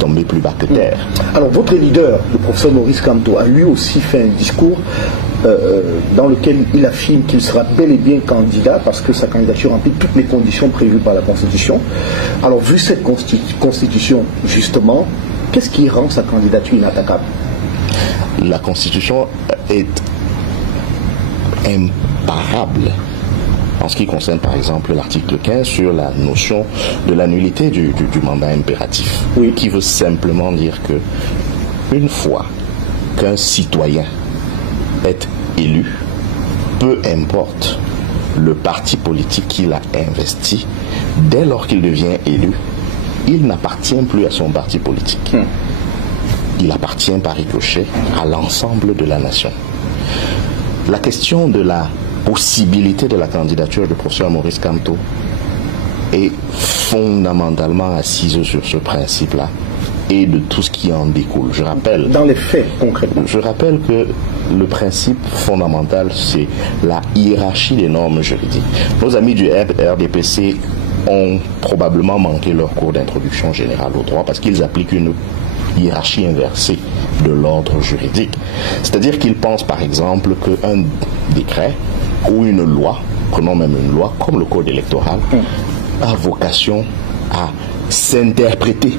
tomber plus bas que terre. Alors, votre leader, le professeur Maurice Kamto, a lui aussi fait un discours dans lequel il affirme qu'il sera bel et bien candidat parce que sa candidature remplit toutes les conditions prévues par la Constitution. Alors, vu cette Constitution, justement, qu'est-ce qui rend sa candidature inattaquable? La Constitution est imparable en ce qui concerne par exemple l'article 15 sur la notion de la nullité du mandat impératif, oui, qui veut simplement dire que une fois qu'un citoyen est élu, peu importe le parti politique qu'il a investi, dès lors qu'il devient élu, il n'appartient plus à son parti politique. Il appartient par ricochet à l'ensemble de la nation. La question de la possibilité de la candidature du professeur Maurice Kamto est fondamentalement assise sur ce principe-là et de tout ce qui en découle. Je rappelle, dans les faits, concrètement, je rappelle que le principe fondamental, c'est la hiérarchie des normes juridiques. Nos amis du RDPC ont probablement manqué leur cours d'introduction générale au droit parce qu'ils appliquent une hiérarchie inversée de l'ordre juridique. C'est-à-dire qu'ils pensent par exemple qu'un décret ou une loi, prenons même une loi comme le code électoral, a vocation à s'interpréter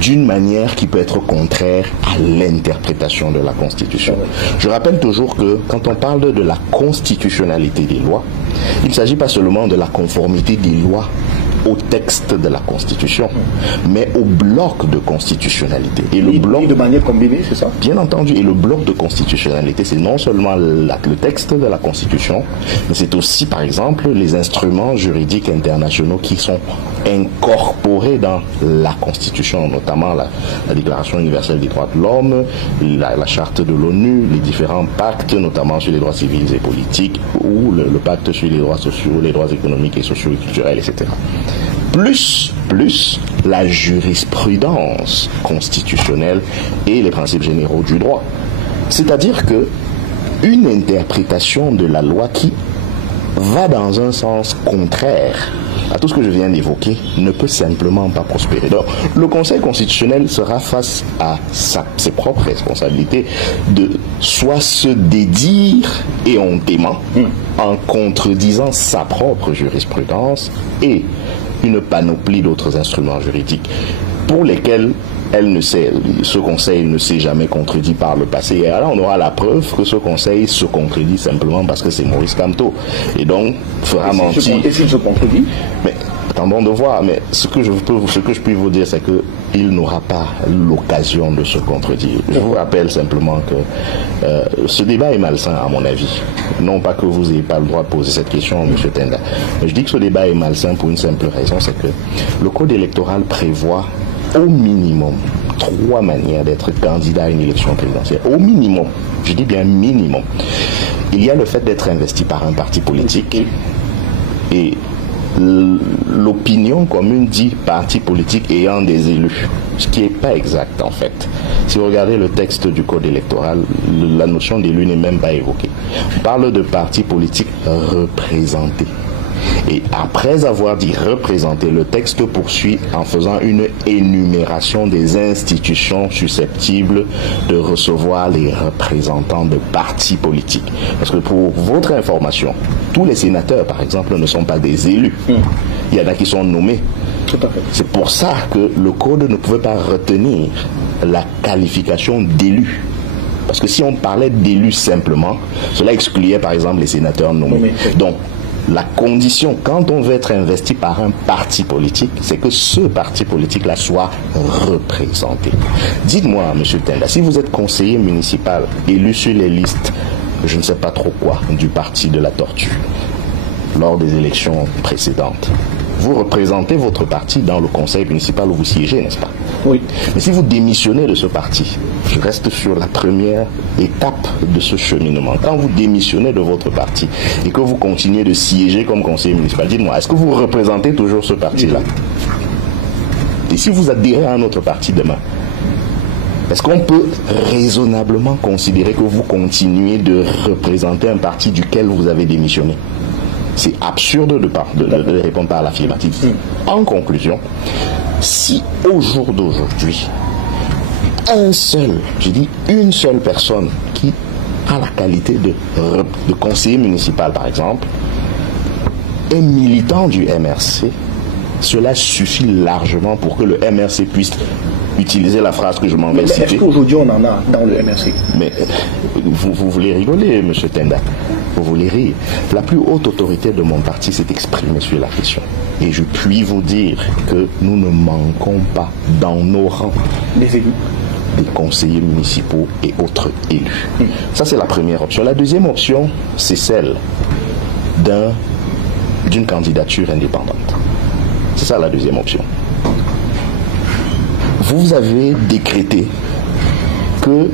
d'une manière qui peut être contraire à l'interprétation de la Constitution. Je rappelle toujours que quand on parle de la constitutionnalité des lois, il ne s'agit pas seulement de la conformité des lois au texte de la Constitution, mais au bloc de constitutionnalité. Et le bloc de manière combinée, c'est ça? Bien entendu. Et le bloc de constitutionnalité, c'est non seulement le texte de la Constitution, mais c'est aussi, par exemple, les instruments juridiques internationaux qui sont incorporés dans la Constitution, notamment la Déclaration universelle des droits de l'homme, la Charte de l'ONU, les différents pactes, notamment sur les droits civils et politiques, ou le pacte sur les droits sociaux, les droits économiques et sociaux et culturels, etc. Plus la jurisprudence constitutionnelle et les principes généraux du droit. C'est-à-dire que une interprétation de la loi qui va dans un sens contraire à tout ce que je viens d'évoquer ne peut simplement pas prospérer. Donc, le Conseil constitutionnel sera face à ses propres responsabilités de soit se dédire éhontément en contredisant sa propre jurisprudence et une panoplie d'autres instruments juridiques pour lesquels ce Conseil ne s'est jamais contredit par le passé. Et alors on aura la preuve que ce Conseil se contredit simplement parce que c'est Maurice Kamto. Et donc fera mentir. Et s'il se contredit? Mais attendons de voir. Mais ce que je puis vous dire, c'est qu'il n'aura pas l'occasion de se contredire. Je vous rappelle simplement que ce débat est malsain à mon avis. Non pas que vous n'ayez pas le droit de poser cette question, M. Tenda. Mais je dis que ce débat est malsain pour une simple raison, c'est que le code électoral prévoit au minimum 3 manières d'être candidat à une élection présidentielle. Au minimum, je dis bien minimum. Il y a le fait d'être investi par un parti politique et l'opinion commune dit parti politique ayant des élus, ce qui n'est pas exact en fait. Si vous regardez le texte du code électoral, la notion d'élu n'est même pas évoquée. On parle de parti politique représenté. Et après avoir dit représenter, le texte poursuit en faisant une énumération des institutions susceptibles de recevoir les représentants de partis politiques. Parce que pour votre information, tous les sénateurs, par exemple, ne sont pas des élus. Il y en a qui sont nommés. Tout à fait. C'est pour ça que le code ne pouvait pas retenir la qualification d'élu. Parce que si on parlait d'élus simplement, cela excluait par exemple les sénateurs nommés. Donc, la condition, quand on veut être investi par un parti politique, c'est que ce parti politique-là soit représenté. Dites-moi, M. Tenda, si vous êtes conseiller municipal élu sur les listes, je ne sais pas trop quoi, du parti de la tortue, lors des élections précédentes, vous représentez votre parti dans le conseil municipal où vous siégez, n'est-ce pas? Oui. Mais si vous démissionnez de ce parti, je reste sur la première étape de ce cheminement. Quand vous démissionnez de votre parti et que vous continuez de siéger comme conseiller municipal, dites-moi, est-ce que vous représentez toujours ce parti-là? Et si vous adhérez à un autre parti demain, est-ce qu'on peut raisonnablement considérer que vous continuez de représenter un parti duquel vous avez démissionné? C'est absurde de répondre par l'affirmative. En conclusion, Si au jour d'aujourd'hui, un seul, je dis une seule personne qui a la qualité de conseiller municipal, par exemple, est militant du MRC, cela suffit largement pour que le MRC puisse utiliser la phrase que je m'en vais citer. Est-ce qu'aujourd'hui on en a dans le MRC? Mais vous voulez rigoler, M. Tenda. Vous voulez rire. La plus haute autorité de mon parti s'est exprimée sur la question. Et je puis vous dire que nous ne manquons pas dans nos rangs des élus, des conseillers municipaux et autres élus. Ça, c'est la première option. La deuxième option, c'est celle d'une candidature indépendante. C'est ça la deuxième option. Vous avez décrété que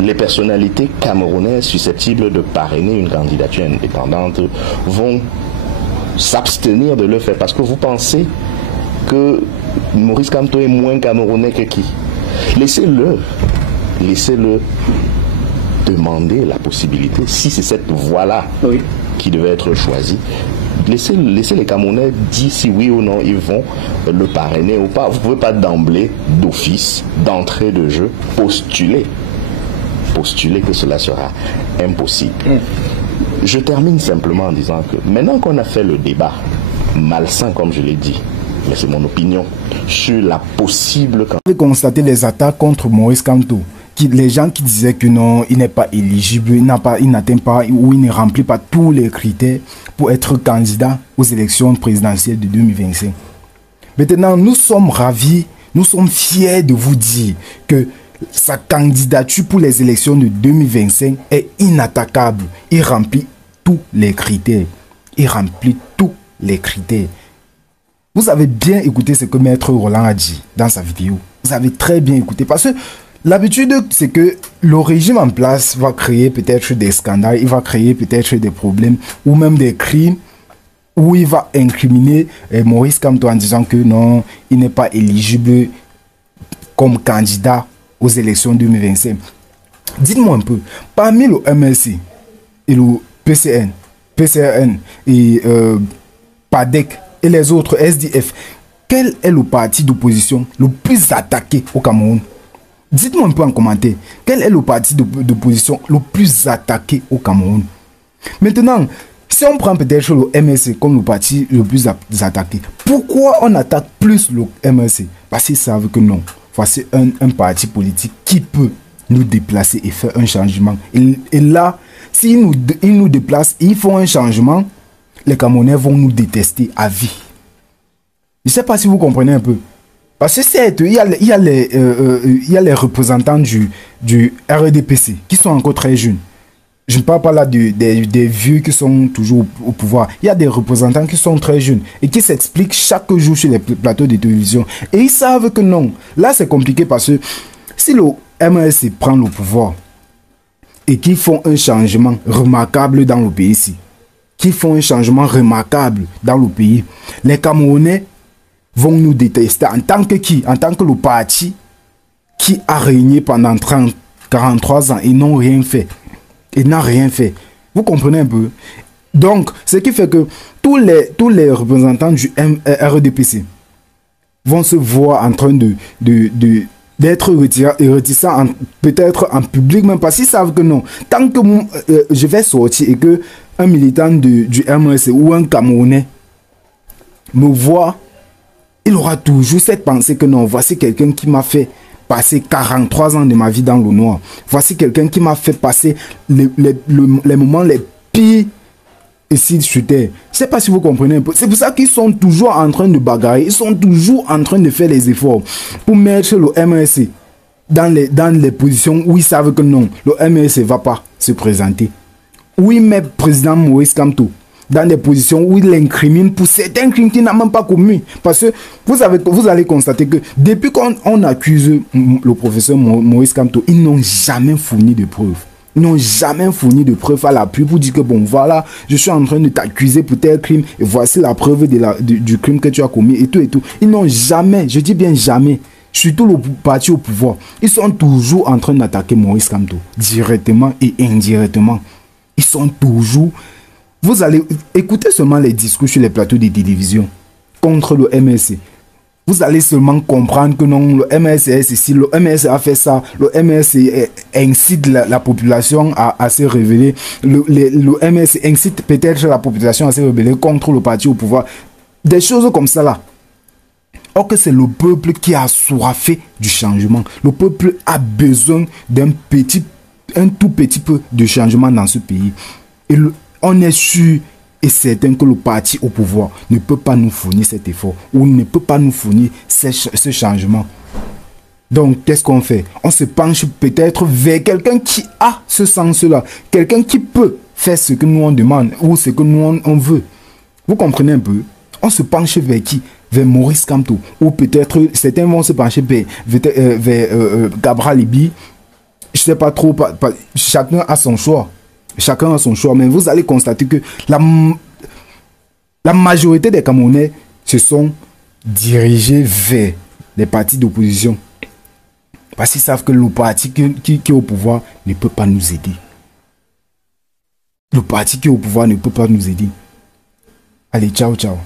les personnalités camerounaises susceptibles de parrainer une candidature indépendante vont s'abstenir de le faire parce que vous pensez que Maurice Kamto est moins camerounais que qui? Laissez-le demander la possibilité, si c'est cette voie-là qui devait être choisie. Laissez les Camerounais dire si oui ou non ils vont le parrainer ou pas. Vous ne pouvez pas d'emblée, d'office, d'entrée de jeu, postuler que cela sera impossible. Je termine simplement en disant que maintenant qu'on a fait le débat malsain, comme je l'ai dit, mais c'est mon opinion, sur la possible... Vous avez constaté les attaques contre Maurice Kamto. Les gens qui disaient que non, il n'est pas éligible, il n'atteint pas ou il ne remplit pas tous les critères pour être candidat aux élections présidentielles de 2025. Maintenant, nous sommes ravis, nous sommes fiers de vous dire que sa candidature pour les élections de 2025 est inattaquable. Il remplit tous les critères. Il remplit tous les critères. Vous avez bien écouté ce que Maître Roland a dit dans sa vidéo. Vous avez très bien écouté parce que l'habitude, c'est que le régime en place va créer peut-être des scandales, il va créer peut-être des problèmes ou même des crimes où il va incriminer Maurice Kamto en disant que non, il n'est pas éligible comme candidat aux élections 2025. Dites-moi un peu, parmi le MLC et le PCRN et PADEC et les autres SDF, quel est le parti d'opposition le plus attaqué au Cameroun? Dites-moi un peu en commentaire, quel est le parti d'opposition le plus attaqué au Cameroun? Maintenant, si on prend peut-être le MLC comme le parti le plus attaqué, pourquoi on attaque plus le MLC? Parce qu'ils savent que non, voici un parti politique qui peut nous déplacer et faire un changement. Et là, s'ils nous déplacent, ils font un changement, les Camerounais vont nous détester à vie. Je ne sais pas si vous comprenez un peu. Parce que certes, il y a les représentants du RDPC qui sont encore très jeunes. Je ne parle pas là des vieux qui sont toujours au pouvoir. Il y a des représentants qui sont très jeunes et qui s'expliquent chaque jour sur les plateaux de télévision. Et ils savent que non. Là, c'est compliqué parce que si le MLC prend le pouvoir et qu'ils font un changement remarquable dans le pays ici, les Camerounais vont nous détester en tant que qui? En tant que le parti qui a régné pendant 43 ans et n'ont rien fait. Et n'a rien fait. Vous comprenez un peu? Donc, ce qui fait que tous les représentants du RDPC vont se voir en train d'être réticents, peut-être en public, même parce qu'ils savent que non. Tant que je vais sortir et que un militant du MRC ou un Camerounais me voit, il aura toujours cette pensée que non, voici quelqu'un qui m'a fait passer 43 ans de ma vie dans le noir. Voici quelqu'un qui m'a fait passer les moments les pires ici sur terre. Je ne sais pas si vous comprenez un peu. C'est pour ça qu'ils sont toujours en train de bagarrer. Ils sont toujours en train de faire les efforts pour mettre le MRC dans les positions où ils savent que non, le MRC ne va pas se présenter. Où ils mettent le président Maurice Kamto dans des positions où il l'incrimine pour certains crimes qu'il n'a même pas commis. Parce que vous allez constater que depuis qu'on accuse le professeur Maurice Kamto, ils n'ont jamais fourni de preuves. Ils n'ont jamais fourni de preuves à l'appui pour dire que bon voilà, je suis en train de t'accuser pour tel crime et voici la preuve du crime que tu as commis et tout et tout. Ils n'ont jamais, je dis bien jamais, surtout le parti au pouvoir, ils sont toujours en train d'attaquer Maurice Kamto, directement et indirectement. Ils sont toujours... Vous allez écouter seulement les discours sur les plateaux de télévision contre le MLC. vous allez seulement comprendre que non, le MLC est ici, le MLC a fait ça, le MLC incite la population à se révéler, le MLC incite peut-être la population à se révéler contre le parti au pouvoir. Des choses comme ça là. Or que c'est le peuple qui a soifé du changement. Le peuple a besoin un tout petit peu de changement dans ce pays. Et on est sûr et certain que le parti au pouvoir ne peut pas nous fournir cet effort ou ne peut pas nous fournir ce changement. Donc, qu'est-ce qu'on fait? On se penche peut-être vers quelqu'un qui a ce sens-là, quelqu'un qui peut faire ce que nous on demande ou ce que nous on veut. Vous comprenez un peu? On se penche vers qui? Vers Maurice Kamto. Ou peut-être certains vont se pencher vers Gabra Libi. Je ne sais pas trop. Chacun a son choix. Chacun a son choix. Mais vous allez constater que la majorité des Camerounais se sont dirigés vers les partis d'opposition. Parce qu'ils savent que le parti qui est au pouvoir ne peut pas nous aider. Le parti qui est au pouvoir ne peut pas nous aider. Allez, ciao, ciao.